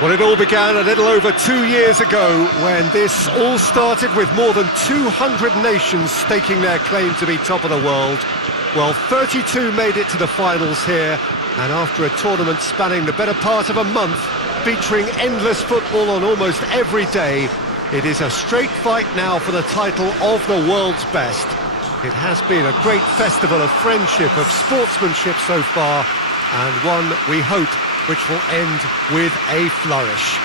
Well, it all began a little over 2 years ago when this all started with more than 200 nations staking their claim to be top of the world. Well, 32 made it to the finals here, and after a tournament spanning the better part of a month, featuring endless football on almost every day, it is a straight fight now for the title of the world's best. It has been a great festival of friendship, of sportsmanship so far, and one, we hope, which will end with a flourish.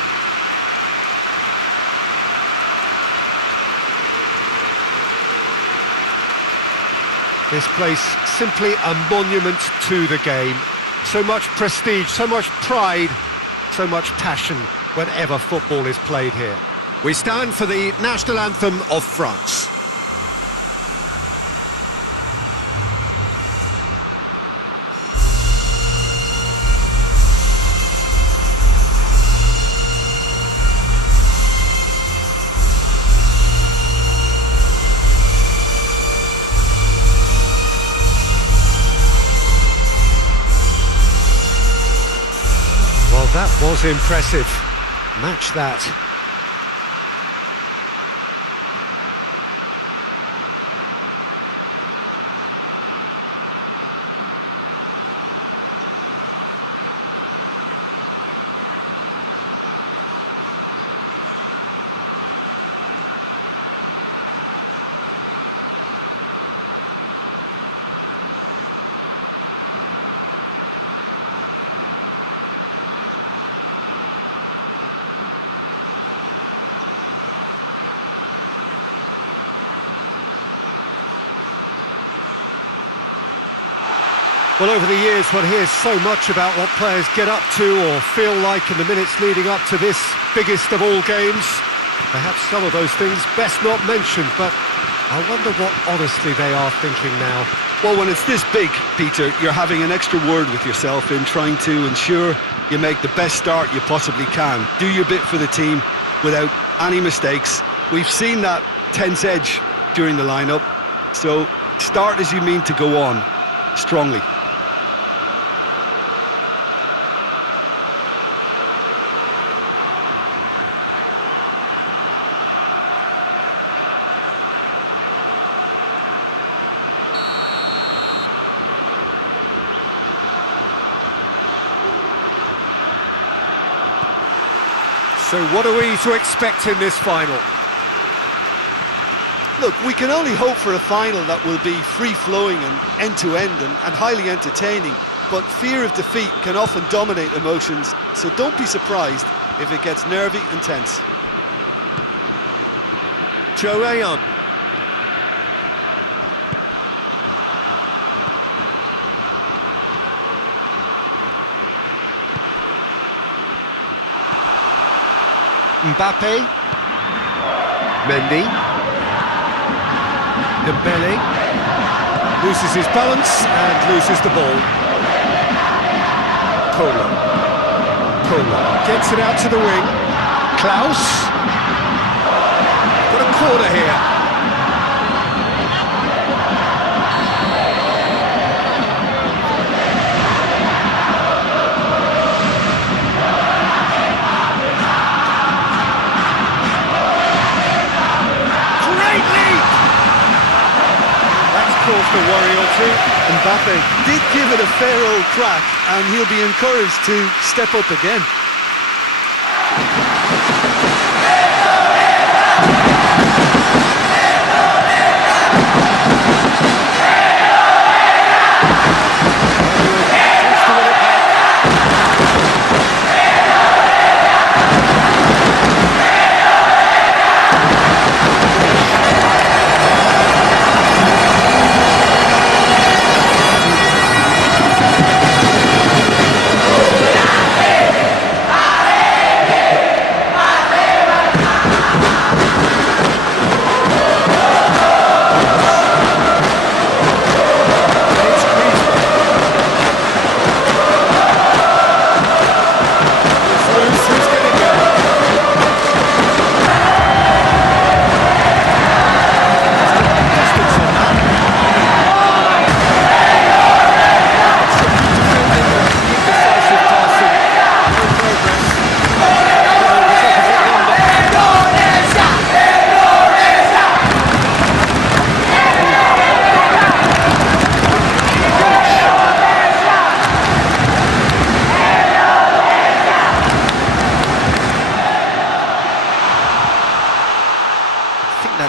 This place, simply a monument to the game. So much prestige, so much pride, so much passion whenever football is played here. We stand for the national anthem of France. Well, that was impressive. Match that. Well, over the years, one hears so much about what players get up to or feel like in the minutes leading up to this biggest of all games. Perhaps some of those things best not mentioned, but I wonder what honestly they are thinking now. Well, when it's this big, Peter, you're having an extra word with yourself in trying to ensure you make the best start you possibly can. Do your bit for the team without any mistakes. We've seen that tense edge during the lineup, so start as you mean to go on, strongly. So what are we to expect in this final? Look, we can only hope for a final that will be free-flowing and end-to-end and highly entertaining, but fear of defeat can often dominate emotions, so don't be surprised if it gets nervy and tense. Joe Ayon. Mbappe, Mendy, Dembele, loses his balance and loses the ball. Kolom gets it out to the wing. Klaus, got a corner here. Caused a worry or two. Mbappe did give it a fair old crack, and he'll be encouraged to step up again.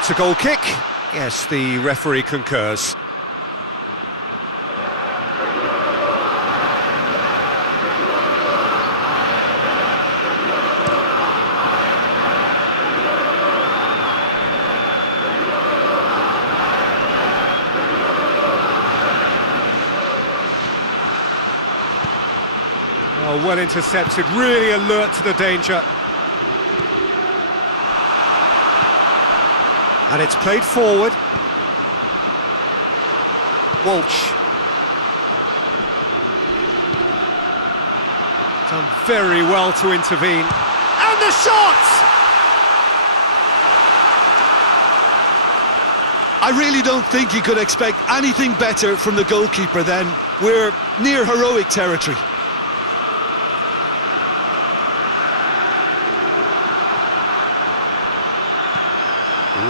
It's a goal kick. Yes, the referee concurs. Oh, well intercepted, really alert to the danger. And it's played forward. Walsh. Done very well to intervene. And the shot! I really don't think you could expect anything better from the goalkeeper then. We're near heroic territory.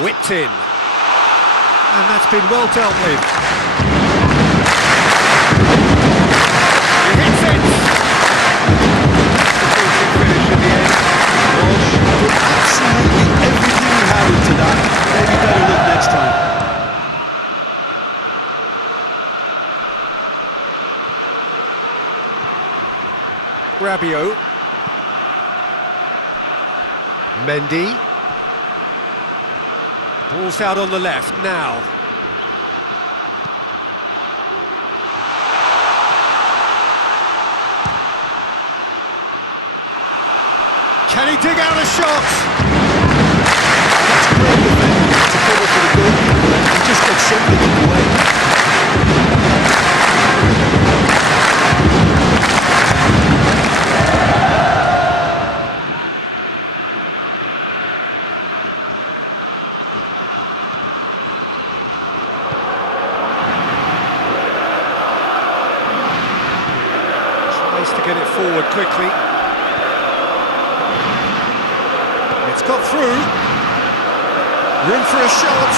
Whipped in. And that's been well dealt with. He hits it! Defensive finish in the end. Walsh put absolutely everything he had into that. Maybe better look next time. Rabiot. Mendy. Ball's out on the left now. Can he dig out a shot? That's great defending to cover for the goalkeeper. He just gets something in the way. To get it forward quickly. It's got through. Room for a shot.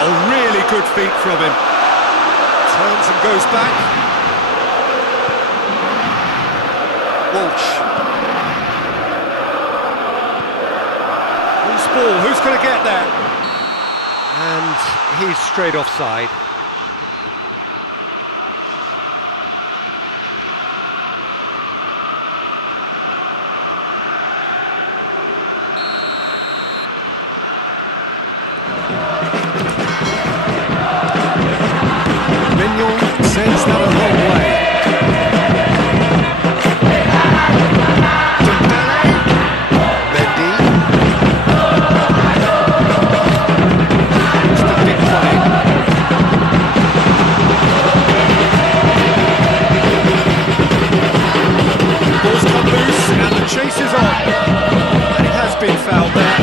A really good feat from him. Turns and goes back. Walsh. Loose ball, who's going to get there? And he's straight offside. Sends that a long way. Mendy. Still deep play. Ball's come loose and the chase is on. And it has been fouled there.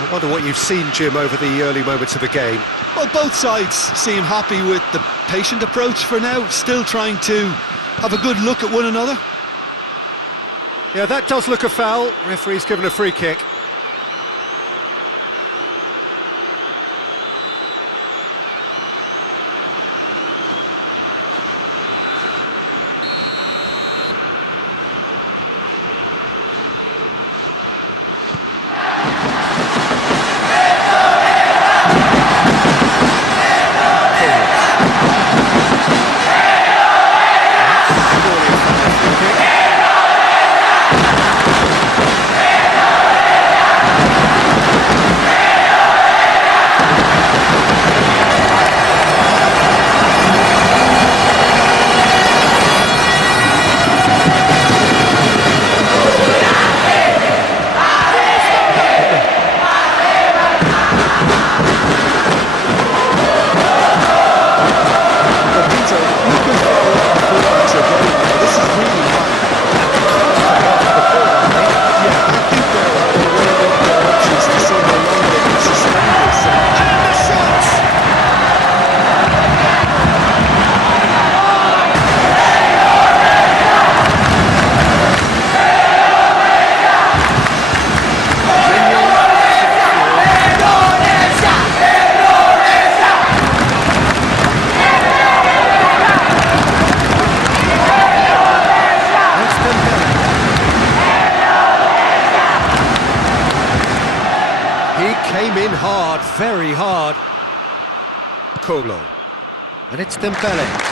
I wonder what you've seen, Jim, over the early moments of the game. Well, both sides seem happy with the patient approach for now, still trying to have a good look at one another. Yeah, that does look a foul. Referee's given a free kick. in hard, very hard. Kolo. And it's Dembele.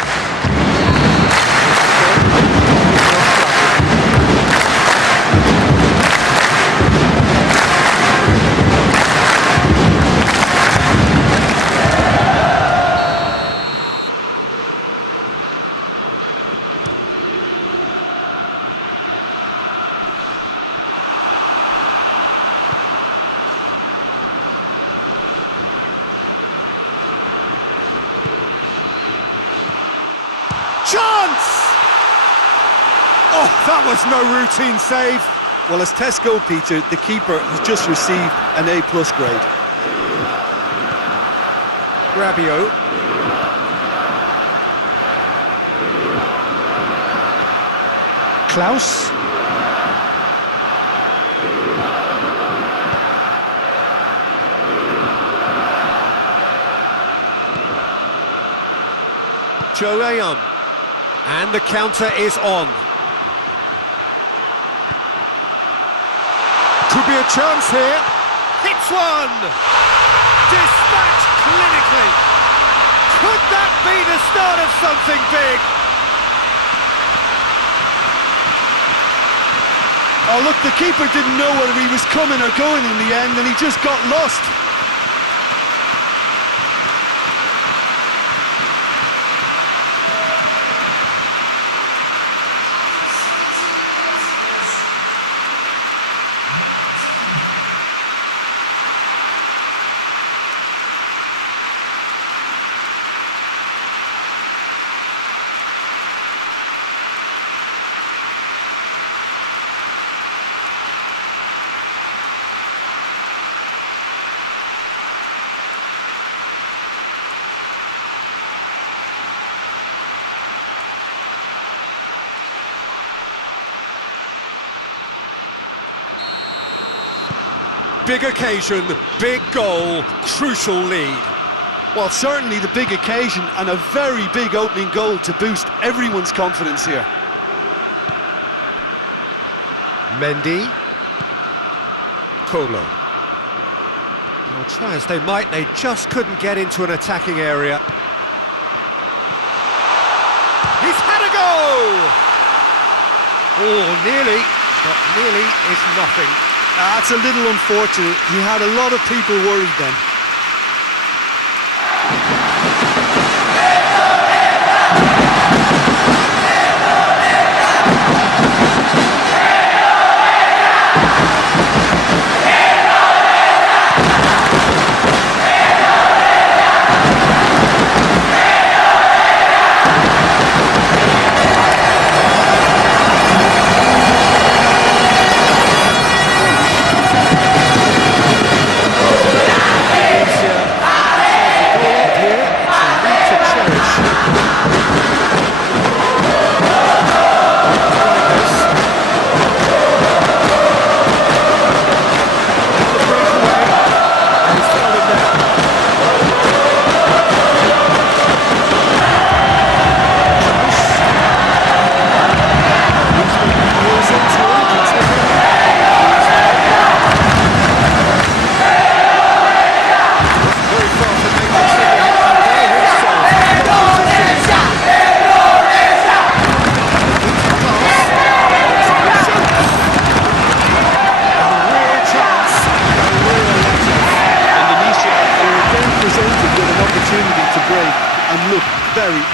Chance! Oh, that was no routine save. Well, as Tesco, Peter, the keeper has just received an A+ grade. Rabiot. Klaus. Joe Ayon. And the counter is on. Could be a chance here. Hits one! Dispatched clinically. Could that be the start of something big? Oh, look, the keeper didn't know whether he was coming or going in the end, and he just got lost. Big occasion, big goal, crucial lead. Well, certainly the big occasion and a very big opening goal to boost everyone's confidence here. Mendy. Kolo. Well, try as they might, they just couldn't get into an attacking area. He's had a go! Oh, nearly, but nearly is nothing. That's a little unfortunate. He had a lot of people worried then.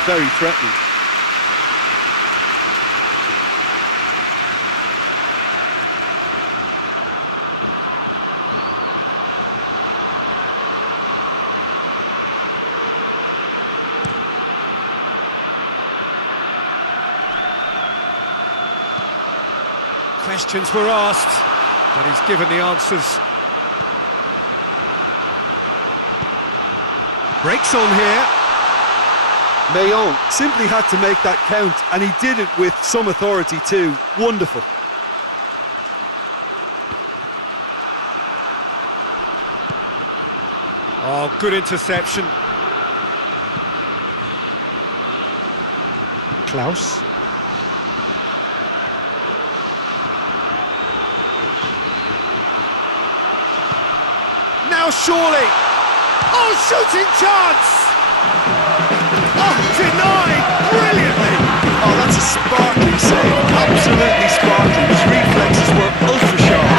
Very threatening. Questions were asked, but he's given the answers. Breaks on here. Mayon simply had to make that count, and he did it with some authority too. Wonderful. Oh, good interception. Klaus. Now now, surely. Oh, shooting chance! Oh, denied brilliantly! Oh, that's a sparkling save. Absolutely sparkling. His reflexes were ultra sharp.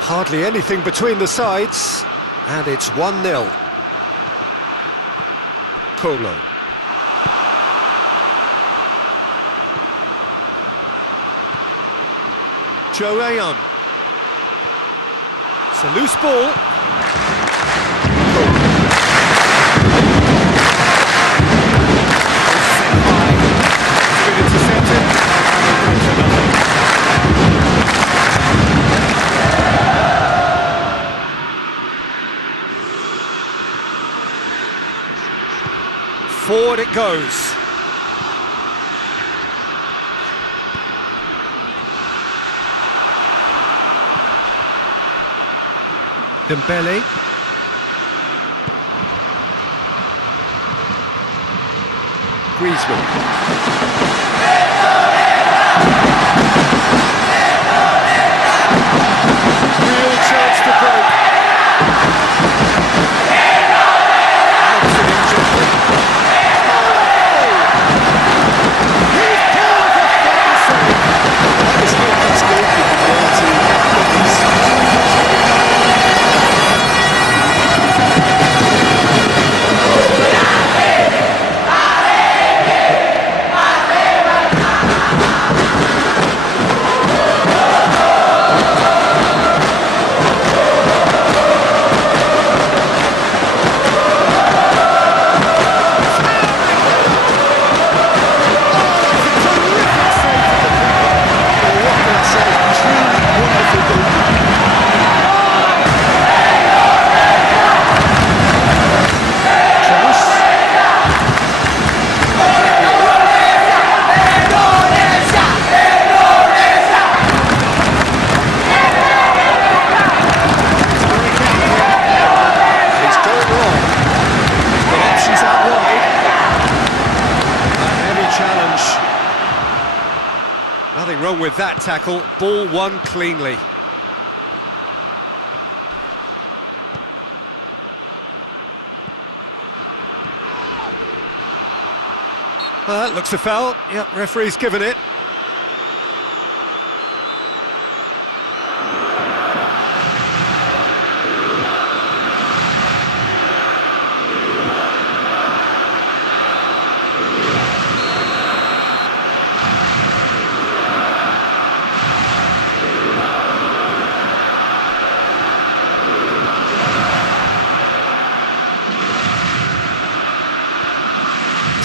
Hardly anything between the sides, and it's 1-0. Kolom. Joe. It's a loose ball. It's been intercepted. Forward it goes. Dembele. Griezmann. Real chance to break. Nothing wrong with that tackle, ball won cleanly. Looks a foul, yep, referee's given it.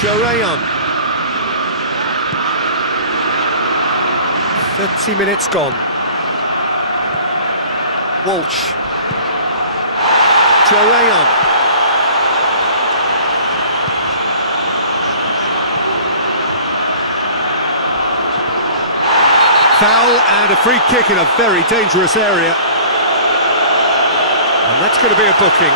Joe. 30 minutes gone. Walsh. Joe. Foul and a free kick in a very dangerous area. And that's going to be a booking.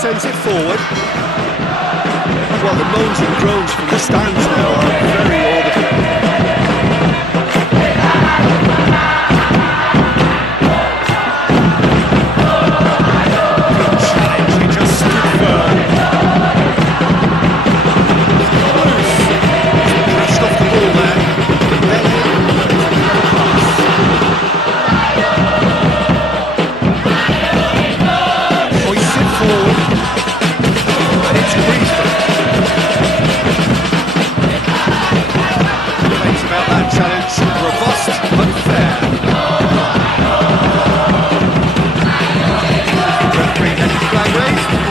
sends it forward. Well, the moans and groans from the stands now are very audible. Good challenge, he just stood firm. Loose. Crashed off the ball there. Hoists it forward. And it's Griezmann. Thinks about that challenge. Robust but fair. Referee had his flag raised for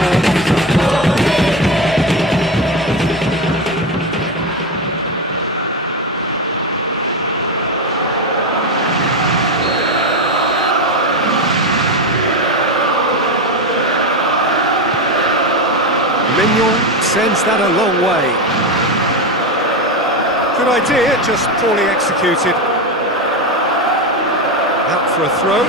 Mignon sends that a long way. Good idea, just poorly executed. Out for a throw.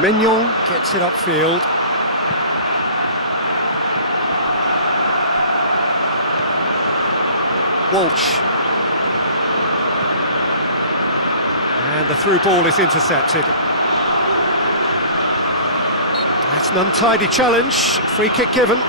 Mignon gets it upfield. Walsh. And the through ball is intercepted. That's an untidy challenge. Free kick given.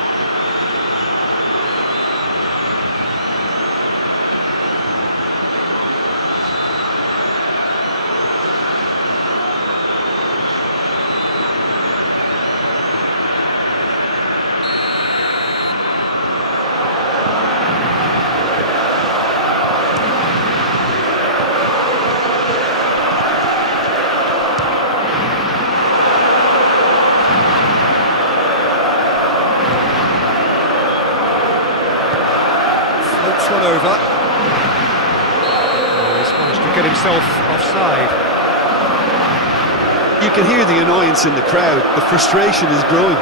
One over. He's managed to get himself offside. You can hear the annoyance in the crowd. The frustration is growing.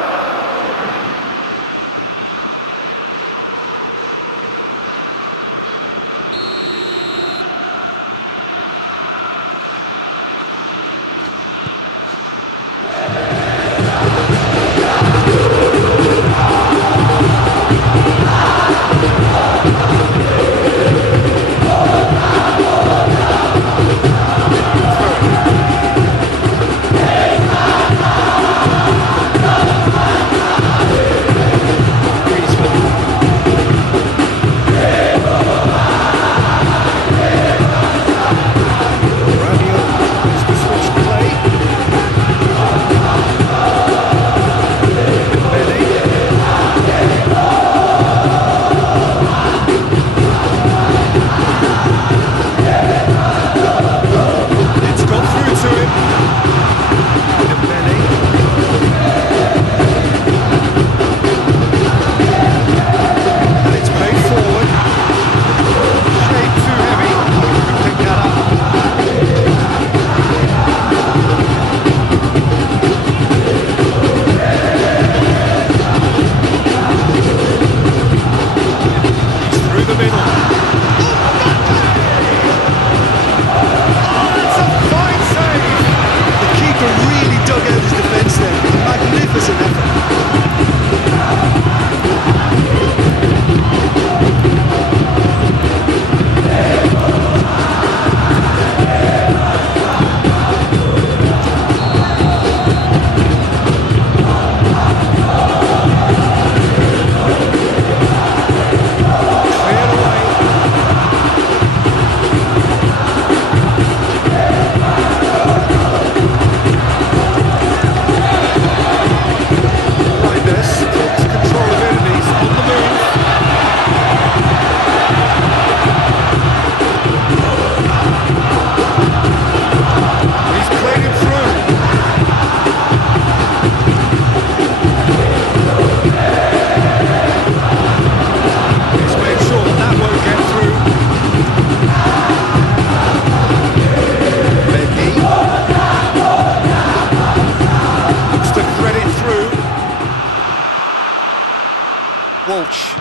Walsh.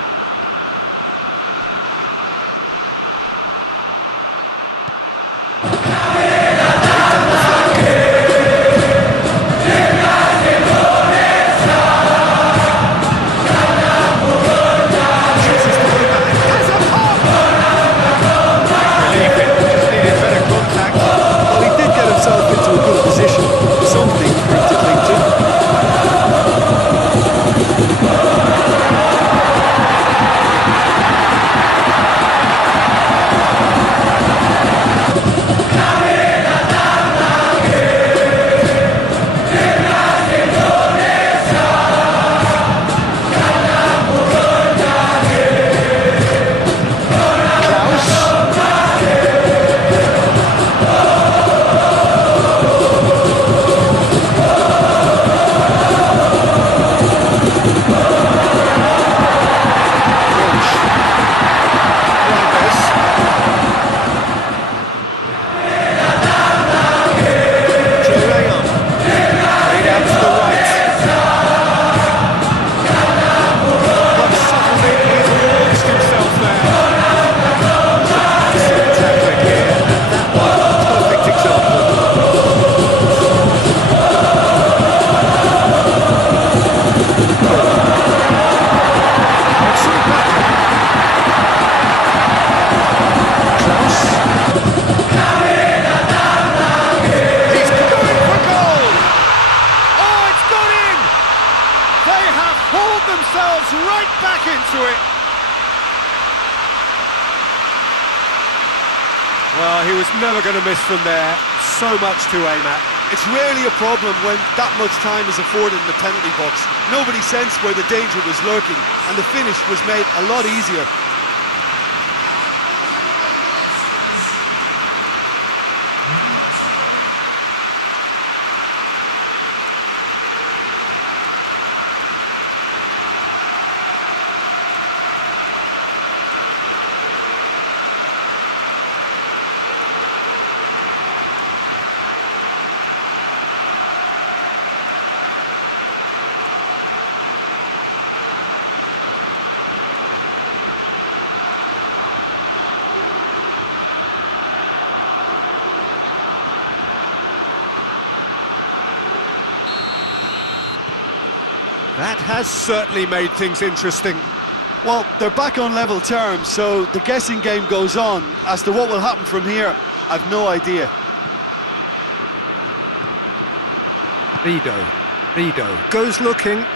Right back into it. Well, he was never going to miss from there. So much to aim at. It's rarely a problem when that much time is afforded in the penalty box. Nobody sensed where the danger was lurking, and the finish was made a lot easier. That has certainly made things interesting. Well, they're back on level terms, so the guessing game goes on. As to what will happen from here, I've no idea. Rido goes looking.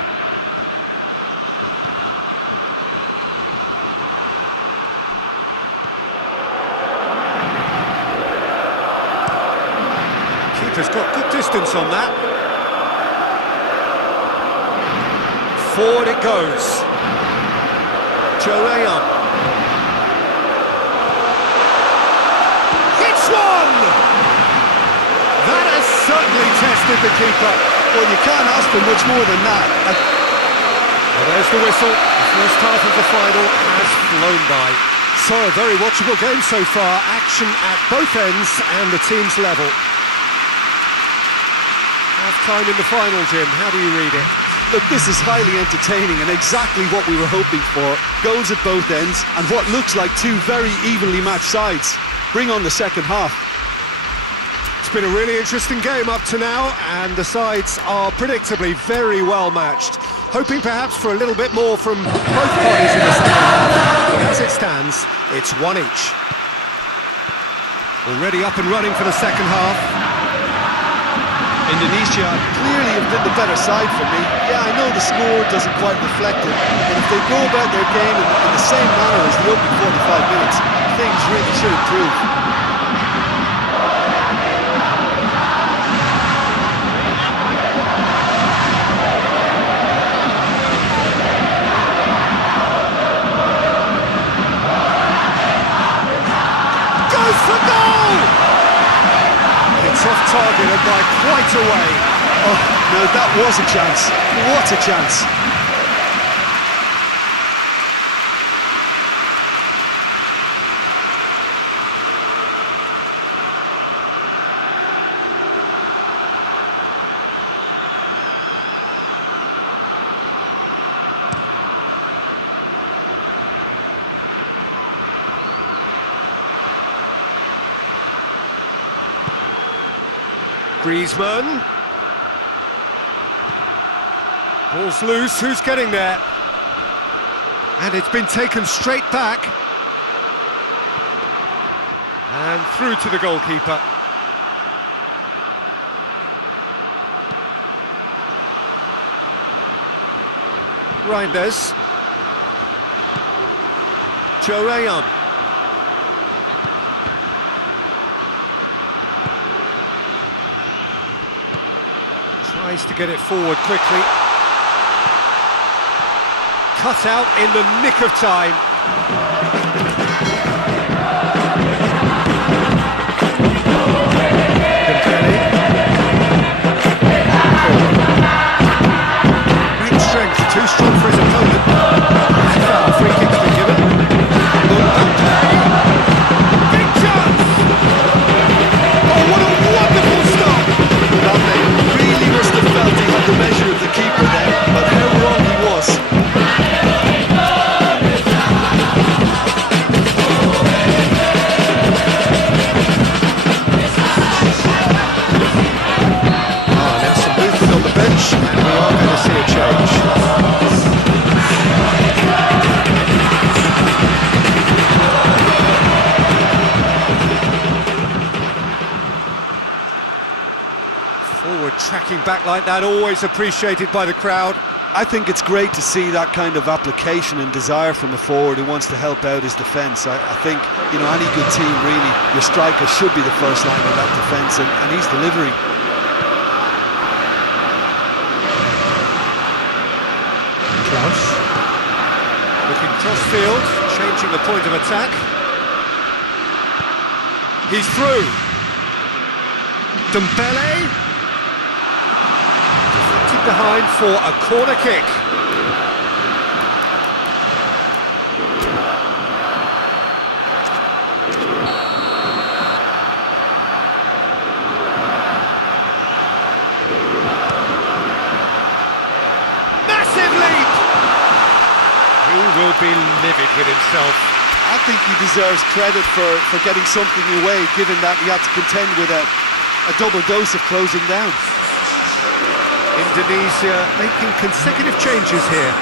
Keeper's got good distance on that. Forward it goes. Joayon. Hits one! That has certainly tested the keeper. Well, you can't ask for much more than that. Well, there's the whistle. The first half of the final has flown by. So, a very watchable game so far. Action at both ends and the team's level. Half-time in the final, Jim. How do you read it? Look, this is highly entertaining and exactly what we were hoping for. Goals at both ends and what looks like two very evenly matched sides. Bring on the second half. It's been a really interesting game up to now, and the sides are predictably very well matched. Hoping perhaps for a little bit more from both parties in the second half, but as it stands, it's one each. Already up and running for the second half. Indonesia clearly have been the better side for me. Yeah, I know the score doesn't quite reflect it, but if they go about their game in the same manner as the opening 45 minutes, things really should improve. Goes for goal! It's off target and by quite a way. Oh, no, that was a chance. What a chance. Griezmann. Ball's loose, who's getting there? And it's been taken straight back. And through to the goalkeeper. Reinders. Joe Rayon. Tries to get it forward quickly. Cut out in the nick of time. Great strength, too strong for his opponent. Foul, free kick's been given. Big chance! Oh, what a wonderful stop! Lovely. Really must have felt he had the measure of the keeper there, but how wrong he was. Now some movement on the bench, and we are going to see a change. Forward tracking back like that, always appreciated by the crowd. I think it's great to see that kind of application and desire from a forward who wants to help out his defence. I think, you know, any good team, really, your striker should be the first line of that defence, and he's delivering. Klaus. Looking cross-field, changing the point of attack. He's through. Dembele. Deflected behind for a corner kick. Massive leap! He will be livid with himself. I think he deserves credit for getting something away, given that he had to contend with a double dose of closing down. Indonesia making consecutive changes here.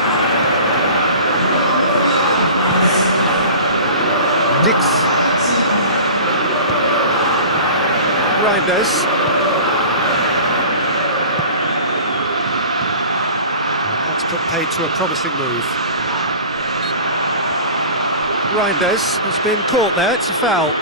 Dix. Reinders. That's put paid to a promising move. Reinders has been caught there, it's a foul.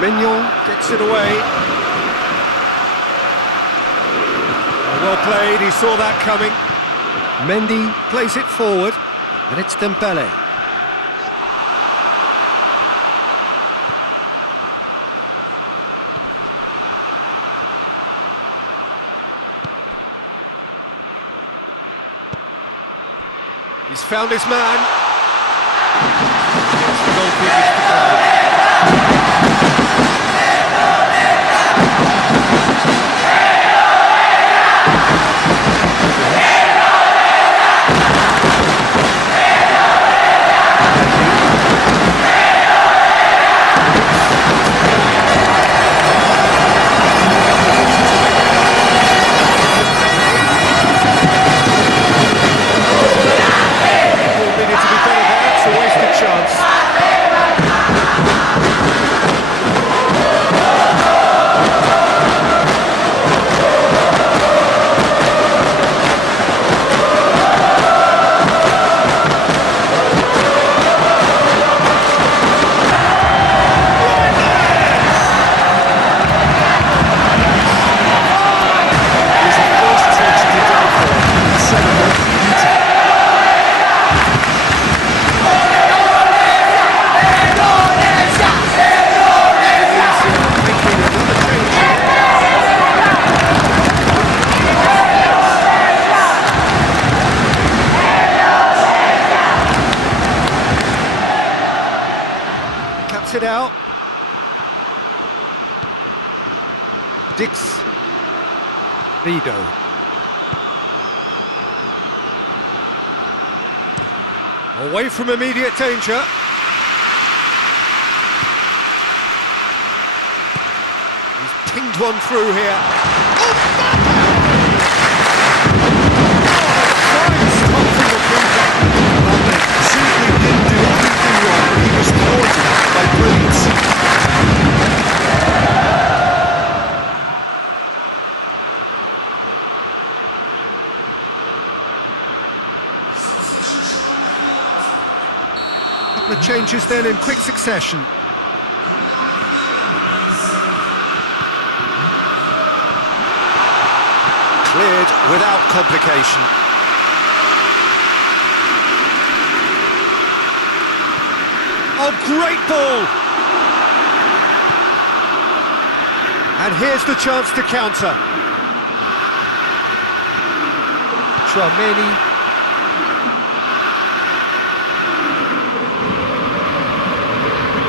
Mignon gets it away. Well played, he saw that coming. Mendy plays it forward, and it's Dembele. He's found his man. It's the goalkeeper's goal. Needed to be better there, it's a wasted chance. Vido. Away from immediate danger. He's pinged one through here. Simply didn't do anything wrong, but he was thwarted by brilliance. Couple of changes then in quick succession. Cleared without complication. Oh, great ball! And here's the chance to counter. Trameni.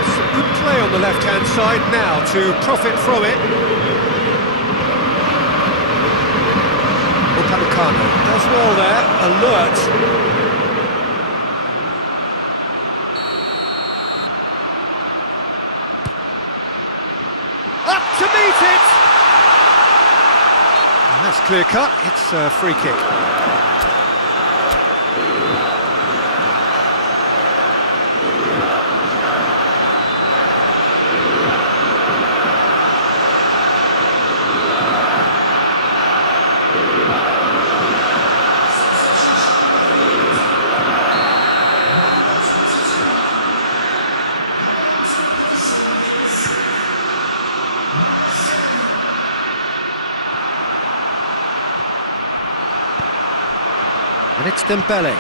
Some good play on the left-hand side now to profit from it. Upamecano does well there, alert. To meet it! And that's clear cut, it's a free kick. And it's Dembele.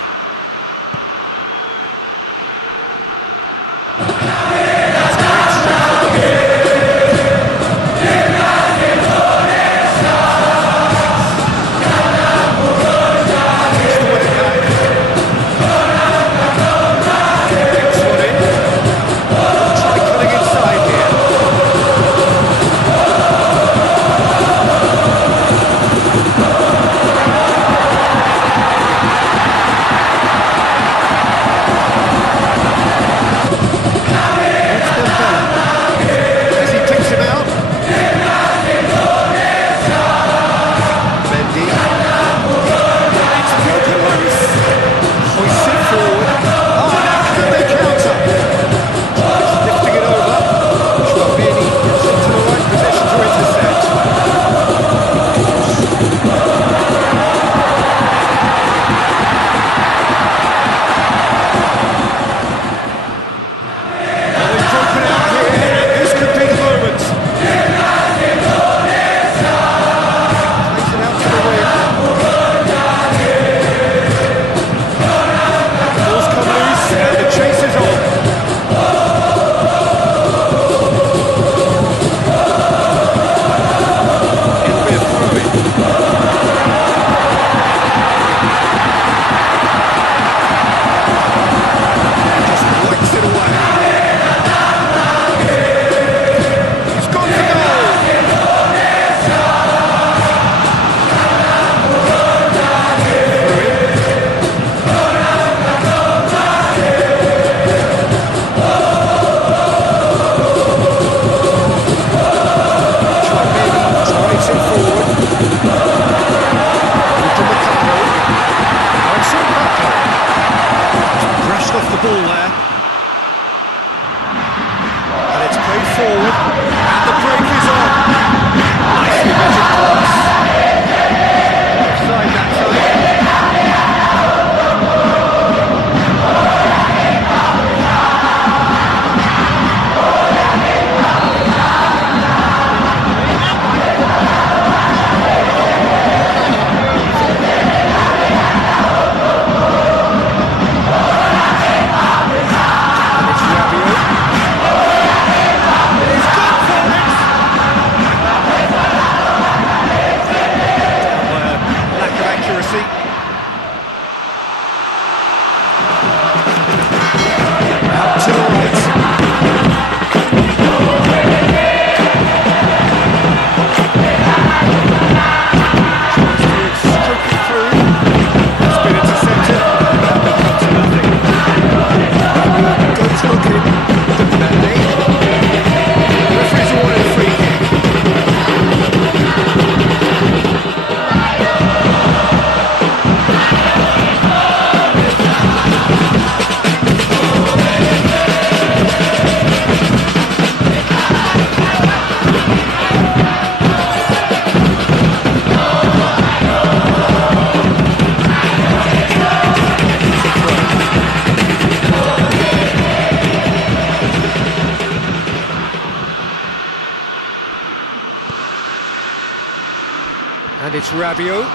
It's Rabiot.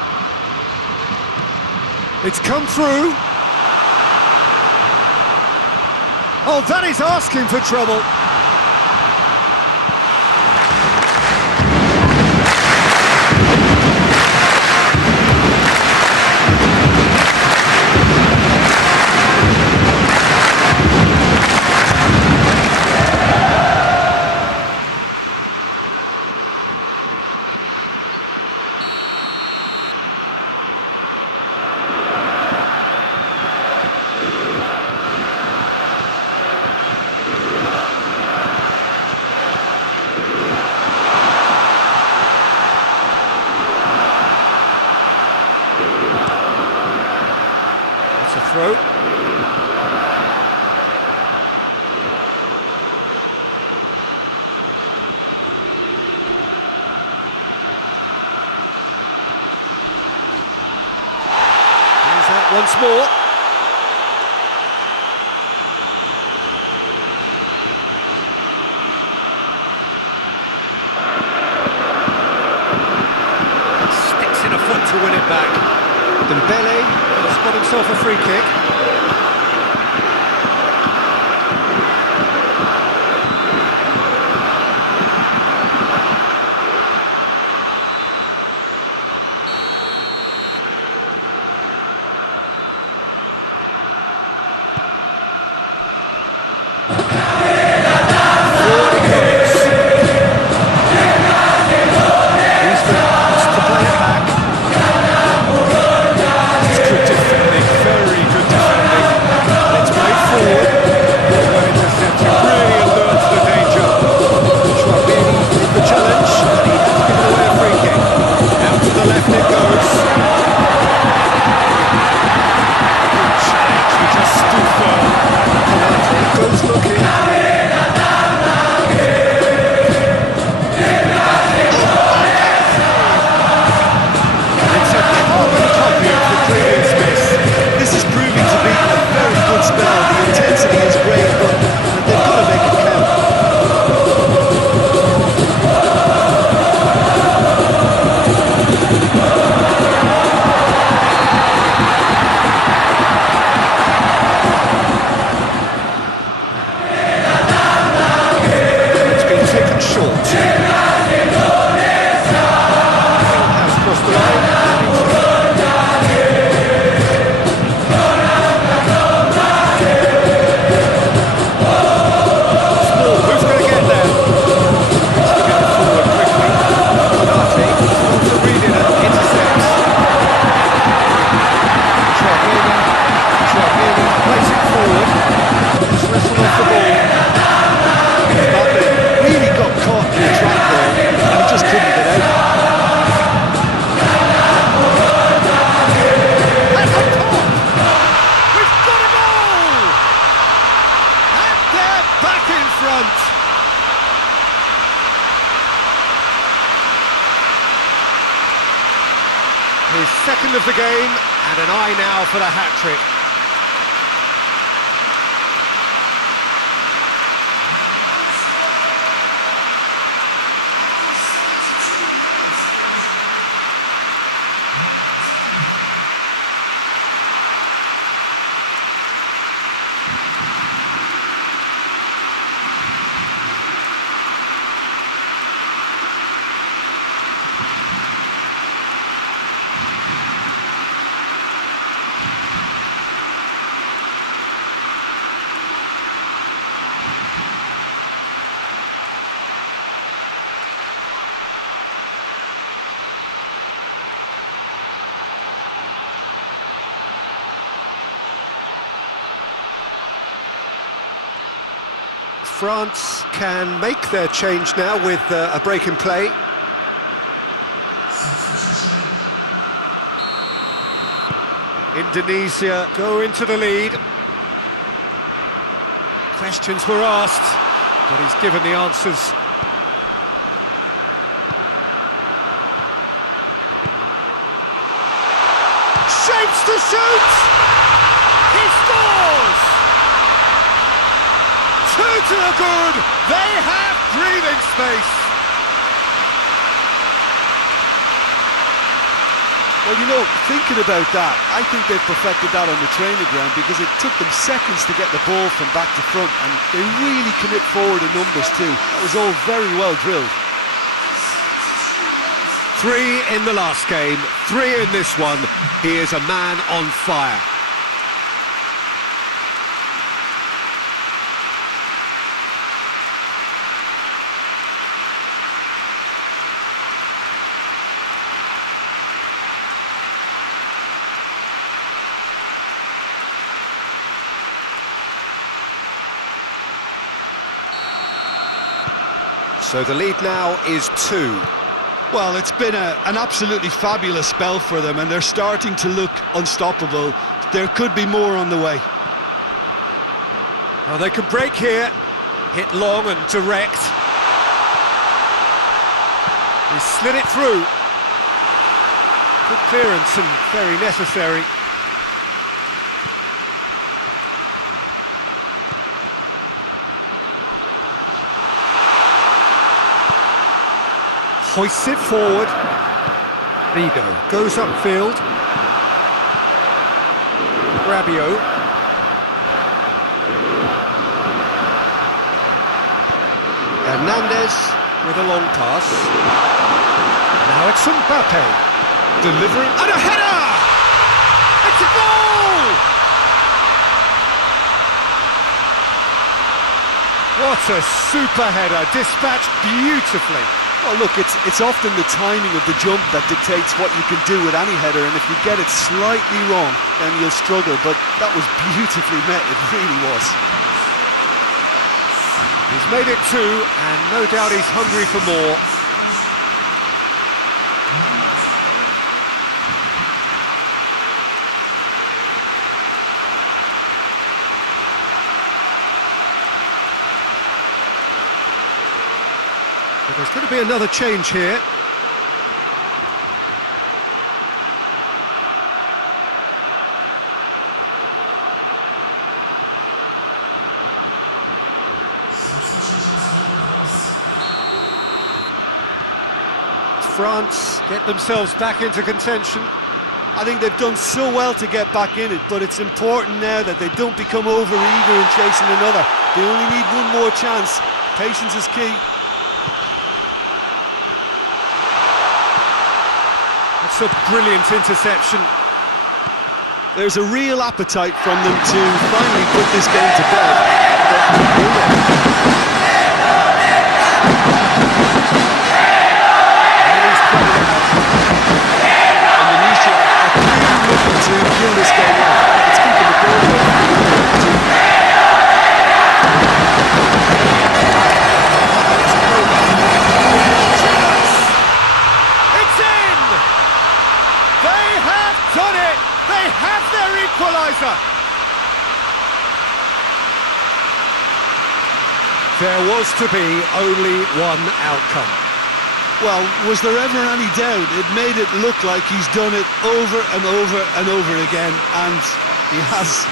It's come through. Oh, that is asking for trouble. It's a throw. Here's that once more. Sticks in a foot to win it back. Dembele has got himself a free kick. His second of the game, and an eye now for the hat-trick. France can make their change now with a break in play. Indonesia go into the lead. Questions were asked, but he's given the answers. Shapes to shoot! He scores! Two to the good! They have breathing space! Well, you know, thinking about that, I think they've perfected that on the training ground because it took them seconds to get the ball from back to front, and they really commit forward in numbers too. That was all very well drilled. 3 in the last game, 3 in this one. He is a man on fire. So the lead now is 2. Well, it's been an absolutely fabulous spell for them, and they're starting to look unstoppable. There could be more on the way. Oh, they can break here, hit long and direct. He slid it through. Good clearance and very necessary. Hoists it forward. Vigo goes upfield. Rabiot. Hernandez with a long pass. Now it's Mbappe. Delivering. And a header! It's a goal! What a super header, dispatched beautifully. Well, look, it's often the timing of the jump that dictates what you can do with any header, and if you get it slightly wrong, then you'll struggle, but that was beautifully met, it really was. He's made it 2, and no doubt he's hungry for more. But there's going to be another change here. France get themselves back into contention. I think they've done so well to get back in it, but it's important now that they don't become over-eager in chasing another. They only need one more chance. Patience is key. That's a brilliant interception. There's a real appetite from them to finally put this game to bed. Indonesia are clearly looking to kill this game off. It's keeping the ball going. It's in! They have done it! They have their equaliser! There was to be only one outcome. Well, was there ever any doubt? It made it look like he's done it over and over and over again, and he has.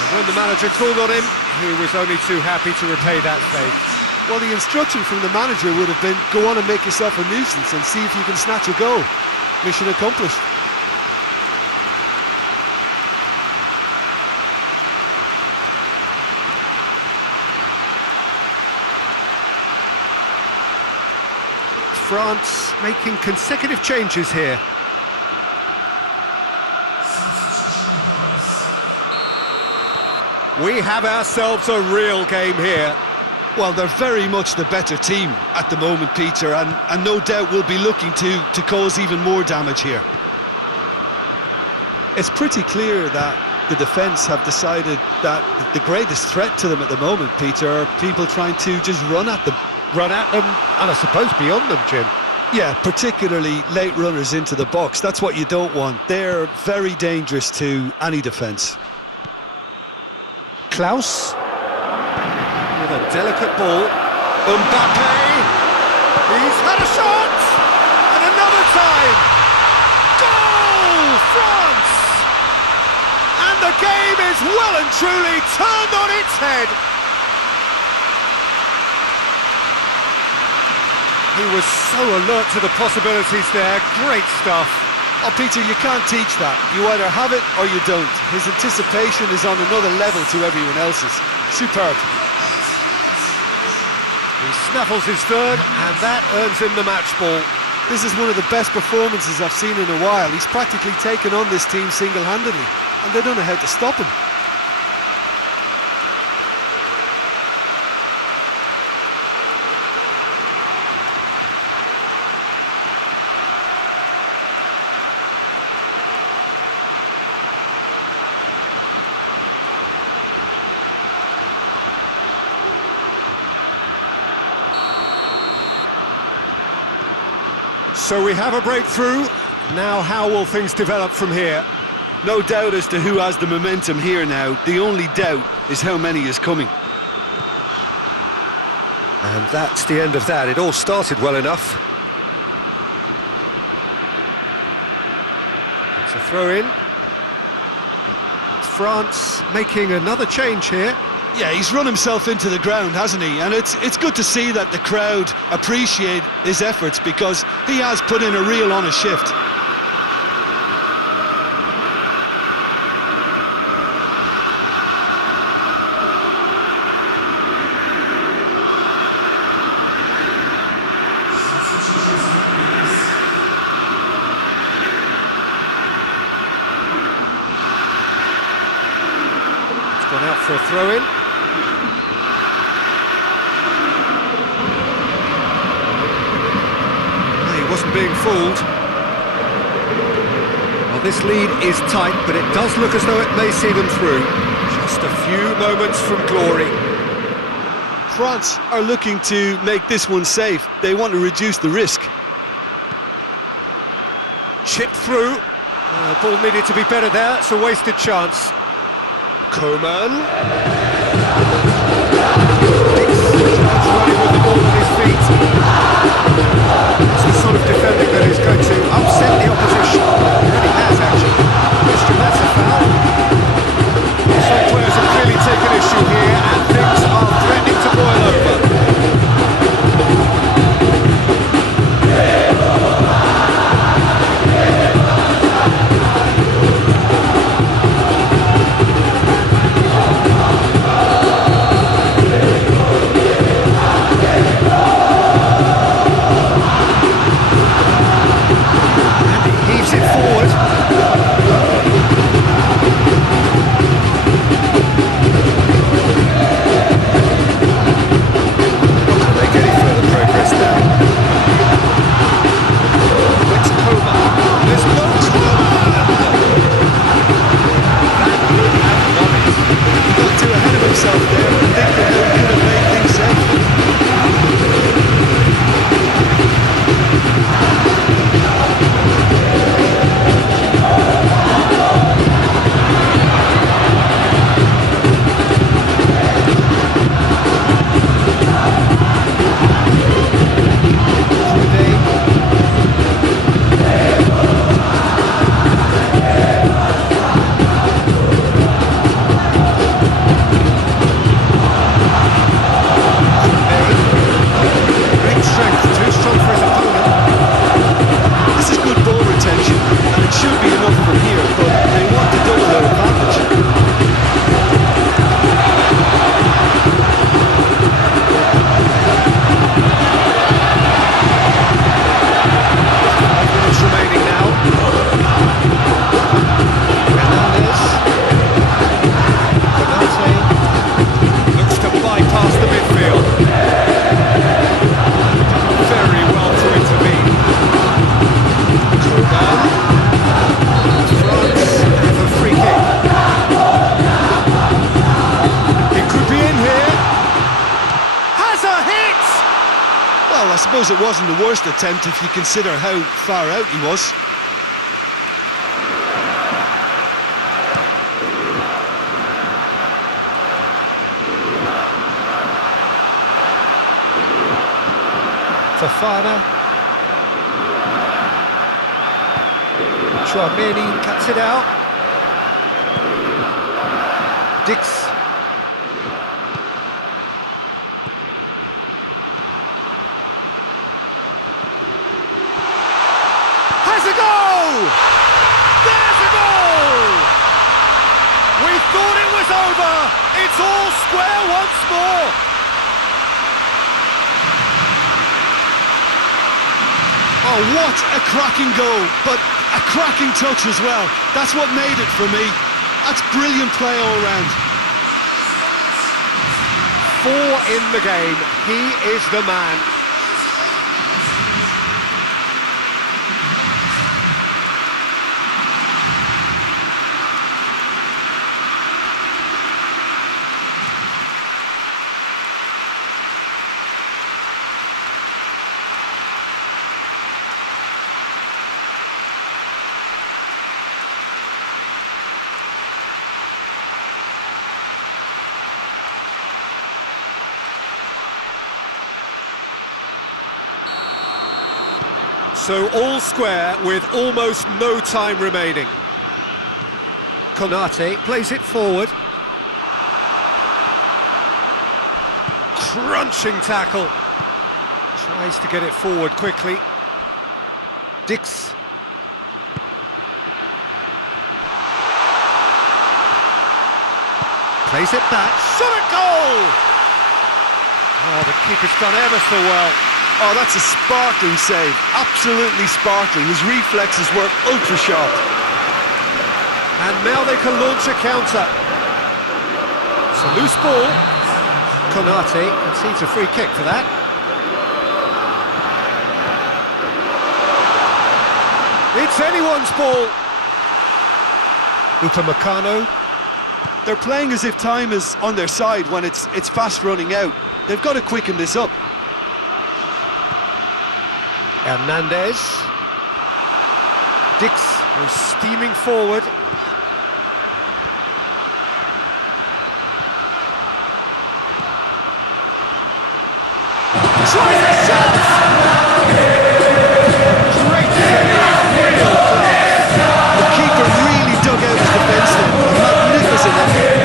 And when the manager called on him, he was only too happy to repay that faith. Well, the instruction from the manager would have been, go on and make yourself a nuisance and see if you can snatch a goal. Mission accomplished. France making consecutive changes here. We have ourselves a real game here. Well, they're very much the better team at the moment, Peter, and no doubt will be looking to cause even more damage here. It's pretty clear that the defence have decided that the greatest threat to them at the moment, Peter, are people trying to just run at them. Run at them, and I suppose beyond them, Jim. Yeah, particularly late runners into the box. That's what you don't want. They're very dangerous to any defence. Klaus with a delicate ball. Mbappe! He's had a shot! And another time! Goal! France! And the game is well and truly turned on its head. He was so alert to the possibilities there. Great stuff. Oh, Peter, you can't teach that. You either have it or you don't. His anticipation is on another level to everyone else's. Superb. He snaffles his third, and that earns him the match ball. This is one of the best performances I've seen in a while. He's practically taken on this team single-handedly, and they don't know how to stop him. So we have a breakthrough. Now how will things develop from here? No doubt as to who has the momentum here now. The only doubt is how many is coming. And that's the end of that. It all started well enough. It's a throw-in. France making another change here. Yeah, he's run himself into the ground, hasn't he? And it's good to see that the crowd appreciate his efforts, because he has put in a real honest shift. It's gone out for a throw-in. Wasn't being fooled. Well, this lead is tight, but it does look as though it may see them through. Just a few moments from glory. France are looking to make this one safe. They want to reduce the risk. Chipped through. Ball needed to be better there. It's a wasted chance. Koman. Running with the ball at his feet. It's the sort of defending that is going to upset the opposition. It really has, actually. Question, that's a foul. Some players have clearly taken issue here, and things are threatening to boil over. Well, I suppose it wasn't the worst attempt if you consider how far out he was. Fofana. Chouameni cuts it out. Dix. Has a goal! There's a goal! We thought it was over. It's all square once more. Oh, what a cracking goal, but a cracking touch as well. That's what made it for me. That's brilliant play all round. 4 in the game. He is the man. So all square with almost no time remaining. Konate plays it forward. Crunching tackle. Tries to get it forward quickly. Dix. Plays it back. Shot at goal! Oh, the keeper's done ever so well. Oh, that's a sparkling save. Absolutely sparkling. His reflexes work ultra sharp. And now they can launch a counter. It's a loose ball. Konate concedes a free kick for that. It's anyone's ball. Upamecano. They're playing as if time is on their side when it's fast running out. They've got to quicken this up. Hernandez. Dix goes steaming forward. Tries a shot! Great save, real class. The keeper really dug out his defence there. Magnificent effort.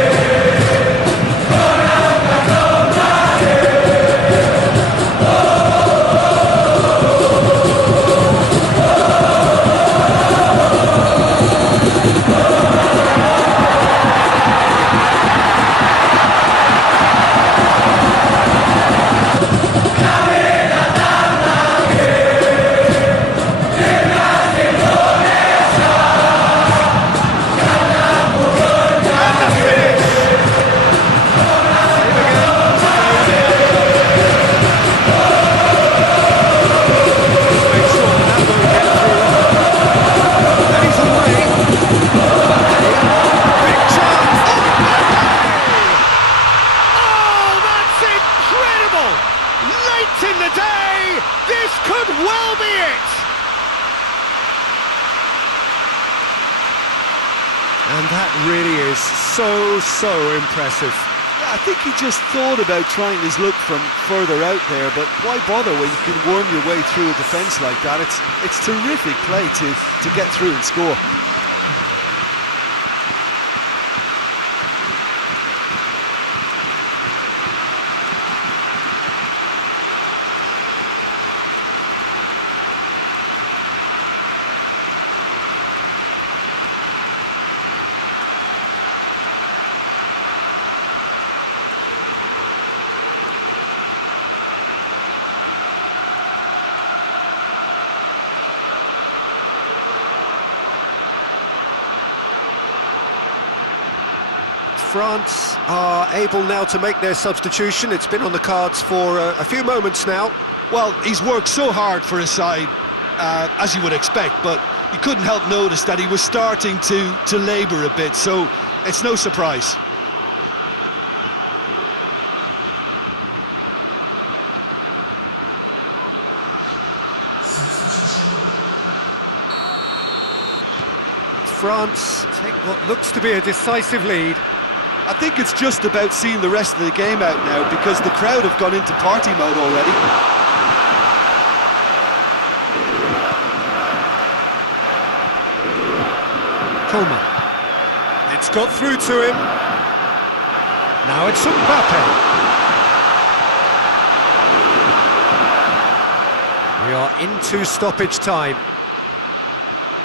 And that really is so impressive. Yeah, I think he just thought about trying his luck from further out there, but why bother when you can worm your way through a defence like that? It's terrific play to get through and score. France are able now to make their substitution. It's been on the cards for a few moments now. Well, he's worked so hard for his side, as you would expect, but you couldn't help notice that he was starting to labour a bit, so it's no surprise. France take what looks to be a decisive lead. I think it's just about seeing the rest of the game out now because the crowd have gone into party mode already. Coleman. It's got through to him. Now it's Mbappe. We are into stoppage time.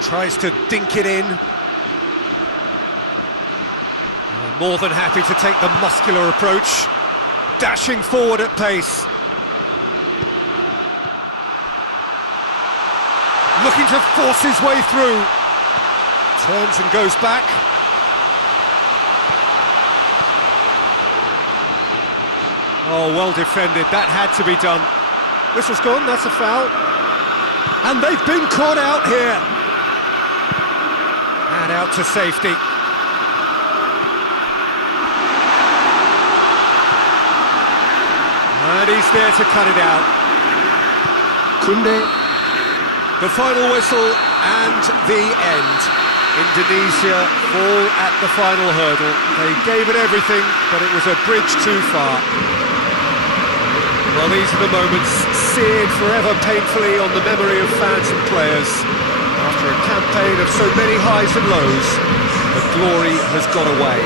Tries to dink it in. More than happy to take the muscular approach. Dashing forward at pace. Looking to force his way through. Turns and goes back. Oh, well defended. That had to be done. Whistle's gone, that's a foul. And they've been caught out here. And out to safety. And he's there to cut it out. Kunde. The final whistle and the end. Indonesia fall at the final hurdle. They gave it everything, but it was a bridge too far. Well, these are the moments seared forever painfully on the memory of fans and players. After a campaign of so many highs and lows, the glory has gone away.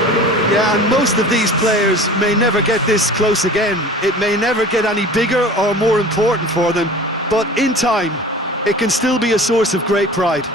Yeah, and most of these players may never get this close again. It may never get any bigger or more important for them, but in time, it can still be a source of great pride.